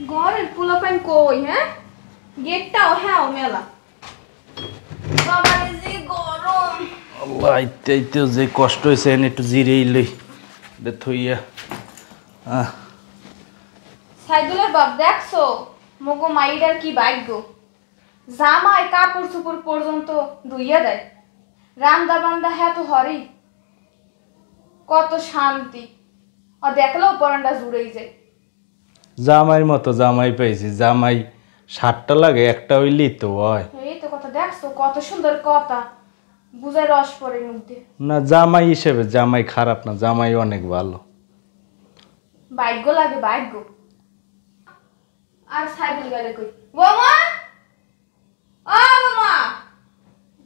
ঘরের পোলাপাইন কই হ্যাঁ? গেটটাও হ্যাঁ মেলা। বাবারে যে গরম। আল্লাহ আইতে যে কষ্ট হয়েছে একটু জিরেই লই থইয়া। সাইদুলের বাপ দেখছো মগো মাইডার কি ভাগ্য, জামাই কাপড় চুপড় পর্যন্ত ধুইয়া দেয়, রান্দা বান্দা হ্যাঁ তো হরি কত শান্তি, আর দেখলেও পরানটা জুড়েই যায়। জামাইয়ের মতো জামাই পাইছি, জামাই 60টা লাগে একটা হইলেই তো হয়। এই তো কথা দেখছো কত সুন্দর কথা, বুঝায় রস পড়ে মধ্যে। না জামাই হিসেবে জামাই খারাপ না, জামাই অনেক ভালো। ভাগ্য লাগে ভাগ্য। আর সাইদুল গেলে কই? বৌমা, ও বৌমা।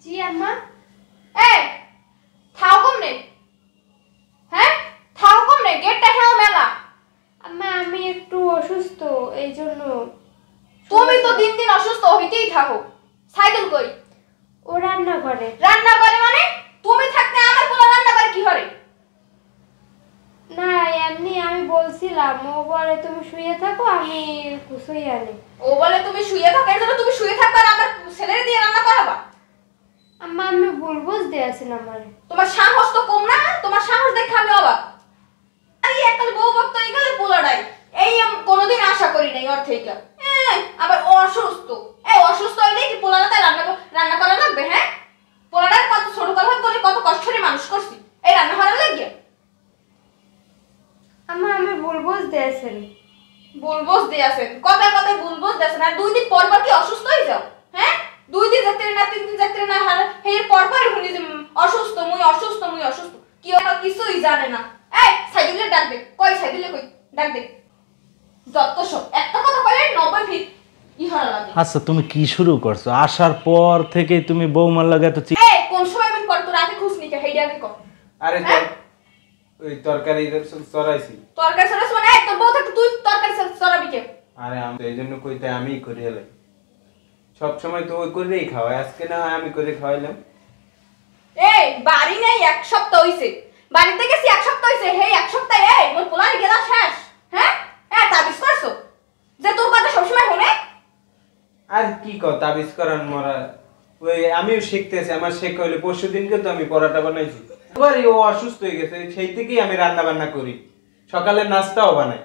জি আম্মা। এই থাও কমনে, হ্যাঁ থাও কমনে, গেটটা হ্যাঁ মেলা। আম্মা আমি একটু অসুস্থ এই জন্য। তুমি তো দিন দিন অসুস্থ হইতেই থাকো। সাইদুল কই? ও রান্না করে। রান্না করে মানে? তুমি থাকতে আমার পোলা রান্না করে কি করে? না এমনি আমি বলছিলাম, ও বলে তুমি শুয়ে থাকো আমি গুছাই আনি। ও বলে তুমি শুয়ে থাকো, এর জন্য তুমি শুয়ে থাকবা আর আমার ছেলেরে দিয়ে রান্না করাবা? আম্মা আমি ভুল বুঝতে আছি না আমারে। তোমার সাহস তো কম না, তোমার সাহস দেখে আমি অবাক। আরে একদম বউ ভক্ত হয়ে গেলে পোলাডাই এই কোনোদিন আশা করি নাই ওর থেকে। আবার অসুস্থ, এই অসুস্থ হইলে কি পোলাটা তাই রান্না করা লাগবে? হ্যাঁ পোলাটার কত ছোট কথা করে কত কষ্টে মানুষ করছি, এই রান্না করা লাগে? আম্মা আমি ভুল বুঝতে আছি। বুলবুস দিয়ে আছেন কথায় কথায় বুলবুস দেন, আর 2 দিন পর পর কি অসুস্থ হয়ে যাও? হ্যাঁ 2 দিন যাত্রী না 3 দিন যাত্রী না এর পর পরই শুনি যে অসুস্থ মুই অসুস্থ মুই অসুস্থ, কি ওরা কিছুই জানে না। এই সাইদুলের ডাক দে, কই সাইদুলে কই? ডাক দে। যত সব একটা কথা কইলে 90 ফিট ই হরা লাগে। আচ্ছা তুমি কি শুরু করছো? আসার পর থেকে তুমি বৌমার লাগে তো এই কোন সময় বেন কর তোর আগে খুশনি কে হেডি আগে কর। আরে ওই তরকারি চড়াইছি। তরকারি সরাস মানে এই তোর বউ থাকতে তুই তরকারি সরাবি কে? আরে আমি এই জন্য কইতে আমিই করি হলে সব সময় তো ওই করেই খাওয়াই, আজকে না হয় আমি করে খাওয়াইলাম। এই বাড়ি নেই 1 সপ্তাহ হইছে, বাড়িতে গেছি 1 সপ্তাহ হইছে, হেই 1 সপ্তাহ এই মোর পোলার গেলা শেষ। হ্যাঁ তাবিজ করছো যে তোর কথা সবসময় শুনে? আর কি কথা তাবিজ করান মরা, ওই আমিও শিখতেছি, আমার শেখা হইলে পরশু দিনকে তো আমি পরোটা বানাইছি। এবারে ও অসুস্থ হয়ে গেছে, সেই থেকেই আমি রান্না বান্না করি, সকালের নাস্তাও বানাই।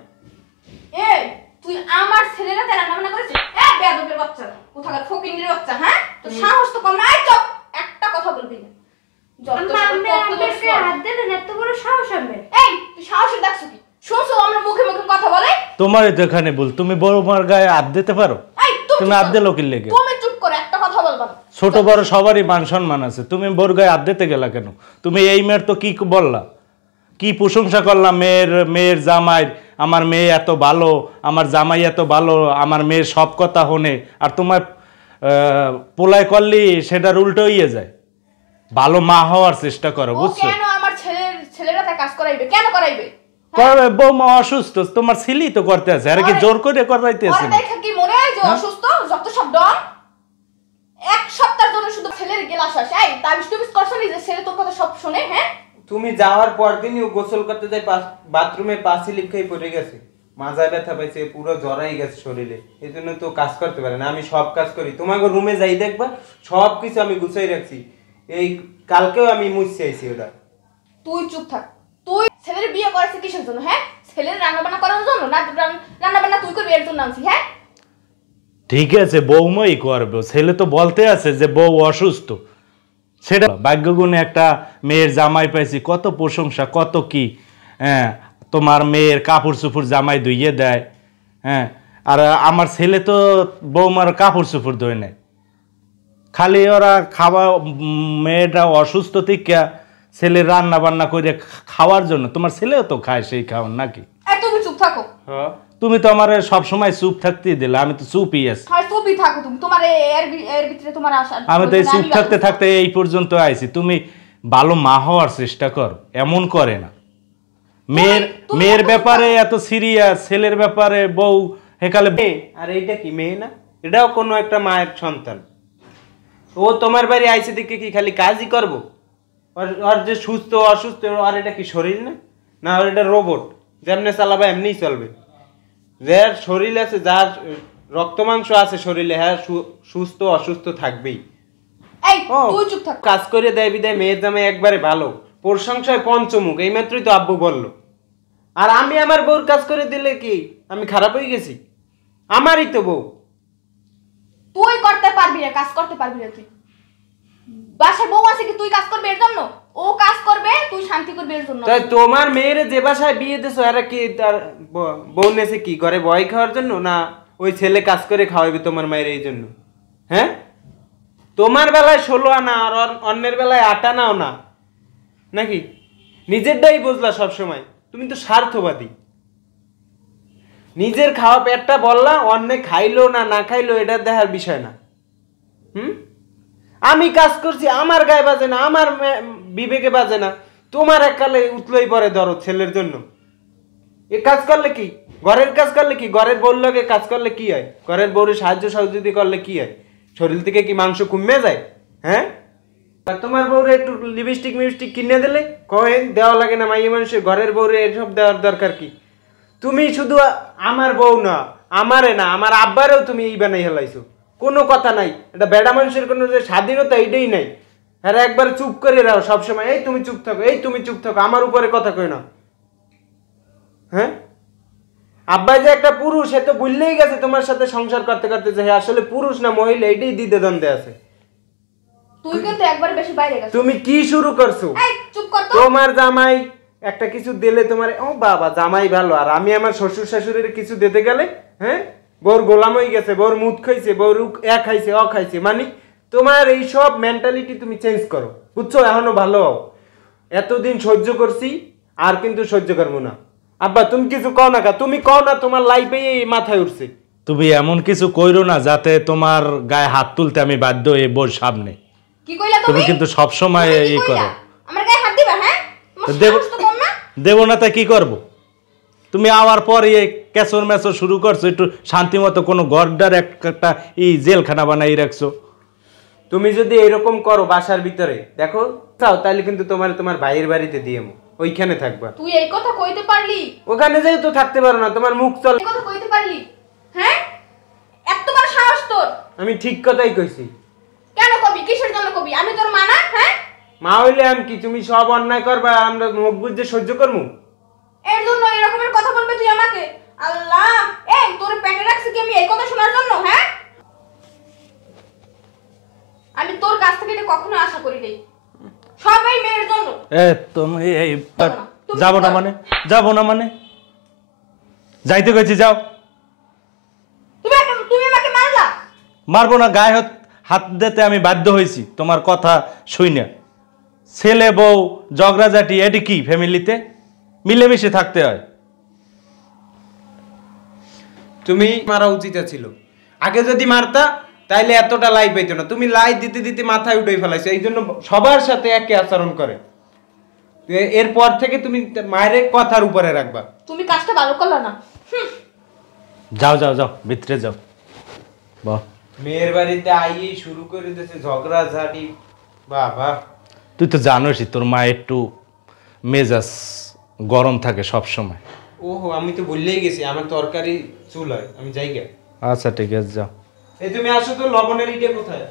এই তুই আমার ছেলেরা তে রান্না বান্না করেছিস? এই বেয়াদবের বাচ্চা, কোথাকার ফকিন্নির বাচ্চা, হ্যাঁ তোর সাহস তো কম না। এই চুপ, একটা কথা বলবি না। আম্মা আমি আপনাকে হাত দেবেন, এত বড় সাহস আমার? এই তুই সাহস দেখছ কি? শুনছো আমরা মুখে মুখে কথা বলে? তোমারই তো এখানে বল, তুমি বৌমার গায়ে হাত দিতে পারো? এই তুমি হাত দিলে কি লেগে? তুমি চুপ করে একটা কথা বলবা না। ছোট বড় সবারই মান সম্মান আছে, তুমি বোর গায়ে হাত দিতে গেলা কেন? তুমি এই মেয়ের তো কি বললা, কি প্রশংসা করলাম মেয়ের জামাই, আমার মেয়ে এত ভালো, আমার জামাই এত ভালো, আমার মেয়ের সব কথা শোনে, আর তোমার পোলায় করলি সেটার উল্টো হইয়ে যায়। ভালো মা হওয়ার চেষ্টা করো, বুঝছো? কেন আমার ছেলেরা তা কাজ করাইবে? কেন করাইবে? করবে, বৌমা অসুস্থ, তোমার ছেলেই তো করতে আছে, আর কি জোর করে করাইতে আছে? ওরে দেখে কি মনে হয় যে অসুস্থ? যত সব ডন। 1 সপ্তাহের জন্য শুধু ছেলের গেলাস আসে। এই তাবিজ টুবিজ করছনি যে ছেলে তোর কথা সব শুনে? হ্যাঁ তুমি যাওয়ার পর দিনই ও গোসল করতে যায়, বাথরুমে পা স্লিপ খেয়ে পড়ে গেছে, মাজা ব্যথা পাইছে, পুরো জড়াই গেছে শরীরে, এই জন্য তো কাজ করতে পারে না। আমি সব কাজ করি, তোমাকে রুমে যাই দেখবা সব কিছু আমি গুছাই রাখছি, এই কালকেও আমি মুছছি আইছি ওটা। তুই চুপ থাক। তুই ছেলের বিয়ে করেছিস কিসের জন্য? হ্যাঁ ছেলের রান্না বান্না করার জন্য না? রান্না বান্না তুই করবি এর জন্য আনছিস? হ্যাঁ ঠিক আছে বৌমাই করবে, ছেলে তো বলতে আছে যে বউ অসুস্থ, সেটা ভাগ্যগুণে একটা মেয়ের জামাই পাইছি, কত প্রশংসা কত কি। হ্যাঁ তোমার মেয়ের কাপড় চুপড় জামাই ধুইয়ে দেয়, হ্যাঁ আর আমার ছেলে তো বৌমার কাপড় চুপড় ধুয়ে নেয়, খালি ওরা খাওয়া, মেয়েটা অসুস্থ থেকে ছেলে রান্না বান্না করে খাওয়ার জন্য। তোমার ছেলেও তো খায় সেই খাওয়ার নাকি? এই তুমি চুপ থাকো। হ্যাঁ তুমি তো আমার সবসময় চুপ থাকতেই দিলে, আমি তো চুপই আছি। আর চুপই থাকো তুমি, তোমার এর ভিতরে তোমার আশা। আমি তো এই চুপ থাকতে থাকতে এই পর্যন্ত আইছি। তুমি ভালো মা হওয়ার চেষ্টা কর, এমন করে না। মেয়ের ব্যাপারে এত সিরিয়াস, ছেলের ব্যাপারে বউ হেকালে। আর এইটা কি মেয়ে না? এটাও কোনো একটা মায়ের সন্তান। ও তোমার বাড়ি আইসে দেখে কি খালি কাজই করবো? আর যে সুস্থ অসুস্থ, আর এটা কি শরীর না? না আর এটা রোবট, যেমনি চালাবে এমনিই চলবে। যার শরীর আছে, যার রক্ত মাংস আছে শরীরে, হ্যাঁ সুস্থ অসুস্থ থাকবেই। এই ও, তুই চুপ থাক। কাজ করে দেয় বিদায় মেয়ের জামাই একবারে ভালো, প্রশংসায় পঞ্চমুখ, এই মাত্রই তো আব্বু বলল। আর আমি আমার বউর কাজ করে দিলে কি আমি খারাপ হয়ে গেছি? আমারই তো বউ। তুই করতে পারবি না, কাজ করতে পারবি না তুই। বাসায় বউ আছে কি তুই কাজ করবে এর জন্য? ও কাজ করবে, তুই শান্তি করবি এর জন্য। তাই তোমার মেয়েরে যে বাসায় বিয়ে দিছো এরা কি তার বউ নেছে কি ঘরে বয় খাওয়ার জন্য, না ওই ছেলে কাজ করে খাওয়াবে তোমার মায়ের এই জন্য? হ্যাঁ, তোমার বেলায় 16 আনা আর অন্যের বেলায় 8 আনাও না নাকি? নিজেরটাই বুঝলা সবসময়, তুমি তো স্বার্থবাদী। নিজের খাওয়া পেটটা বললা, অন্য খাইলো না না খাইলো এটা দেখার বিষয় না। আমি কাজ করছি, আমার গায়ে বাজে না, আমার বিবেকে বাজে না, তোমার এককালে উতলোই পরে ধরো ছেলের জন্য। এ কাজ করলে কি, ঘরের কাজ করলে কি, ঘরের বউর লগে কাজ করলে কি হয়, ঘরের বউরে সাহায্য সহযোগিতা করলে কি হয়? শরীর থেকে কি মাংস কমে যায়? হ্যাঁ, আর তোমার বউরে একটু লিপস্টিক মিপস্টিক কিনে দিলে কয়ে দেওয়া লাগে না? মাইয়া মানুষের ঘরের বউরে এসব দেওয়ার দরকার কি? তুমি শুধু আমার বউ না, আমারে না, আমার আব্বারেও তুমি এই বানাই হেলাইছো। কোনো কথা নাই, এটা বেড়া মানুষের কোনো যে স্বাধীনতা এইটাই নাই। হ্যাঁ, একবার চুপ করে রাও সবসময়, এই তুমি চুপ থাকো, এই তুমি চুপ থাকো, আমার উপরে কথা কই না। হ্যাঁ, আব্বা যে একটা পুরুষ, সে তো ভুললেই গেছে তোমার সাথে সংসার করতে করতে যে আসলে পুরুষ না মহিলা, এইটাই দ্বিধা দ্বন্দ্বে আছে। তুই কিন্তু একবার বেশি বাইরে গেছিস। তুমি কি শুরু করছো? এই চুপ কর তো। তোমার জামাই একটা কিছু দিলে তোমার ও বাবা জামাই ভালো, আর আমি আমার শ্বশুর শাশুড়ির কিছু দিতে গেলে হ্যাঁ বউর গোলাম হয়ে গেছে, বউর মুখ খাইছে, বউর খাইছে অ খাইছে। মানে তোমার এই সব মেন্টালিটি তুমি চেঞ্জ করো, বুঝছো? এখনো ভালো হও। এতদিন সহ্য করছি, আর কিন্তু সহ্য করবো না। আব্বা তুমি কিছু কও না, তুমি কও না, তোমার লাইফে এই মাথায় উঠছে। তুমি এমন কিছু কইরো না যাতে তোমার গায়ে হাত তুলতে আমি বাধ্য হই বোর সামনে। কি কইলা তুমি? তুমি কিন্তু সব সময় তুমি কি এই কইলা? করো। আমার গায়ে হাত দিবা? হ্যাঁ, তোমার দেব সাহস তো কম না। দেব না তা কি করব? তুমি আওয়ার পর এই ক্যাচর ম্যাচর শুরু করছো, একটু শান্তি মতো কোনো ঘরটার একটা এই জেলখানা বানাই রাখছো। তুমি যদি এরকম করো বাসার ভিতরে দেখো চাও, তাহলে কিন্তু তোমার ভাইয়ের বাড়িতে দিয়ে ওইখানে থাকবা। তুই এই কথা কইতে পারলি? ওখানে যাই তো থাকতে পারো না, তোমার মুখ চলে। এই কথা কইতে পারলি? হ্যাঁ, এত বড় সাহস তোর? আমি ঠিক কথাই কইছি। কেন কবি? কিসের জন্য কবি? আমি তোর মা না? হ্যাঁ, মা হইলে আমি কি তুমি সব অন্যায় করবা আমরা মুখ বুঝে সহ্য করবো? এর জন্য এই রকমের কথা বলবে তুই আমাকে? আল্লাহ, এই তোর পেটে রাখছি কি আমি এই কথা শোনার জন্য? হ্যাঁ, আমি তোর কাছ থেকে এটা কখনো আশা করি নাই। সব এই মেয়ের জন্য। তুমি এই যাবো না মানে? যাবো না মানে? যাইতে কইছি যাও। তুমি আমাকে মারলা? মারবো না, গায়ে হাত দিতে আমি বাধ্য হয়েছি তোমার কথা শুইনা। ছেলে বউ ঝগড়াঝাটি এটি কি ফ্যামিলিতে? মিলেমিশে থাকতে হয়। তুমি মারা উচিত ছিল, আগে যদি মারতা তাইলে এতটা লাই পাইতো না। তুমি লাই দিতে দিতে মাথায় উঠে ফেলাইছো, এই জন্য সবার সাথে একই আচরণ করে। এরপর থেকে তুমি মায়ের কথার উপরে রাখবা। তুমি কাজটা ভালো করলা না। যাও যাও যাও, ভিতরে যাও। বাহ, মেয়ের বাড়িতে আইয়েই শুরু করে দিয়েছে ঝগড়াঝাটি। বাবা, তুই তো জানোসই তোর মা একটু মেজাজ গরম থাকে সব সময়। ওহো, আমি তো বললেই গেছি আমার তরকারি চুল হয়, আমি যাই গে। আচ্ছা ঠিক আছে, যাও। এই তুমি আসো তো, লবণের ইটে কোথায়?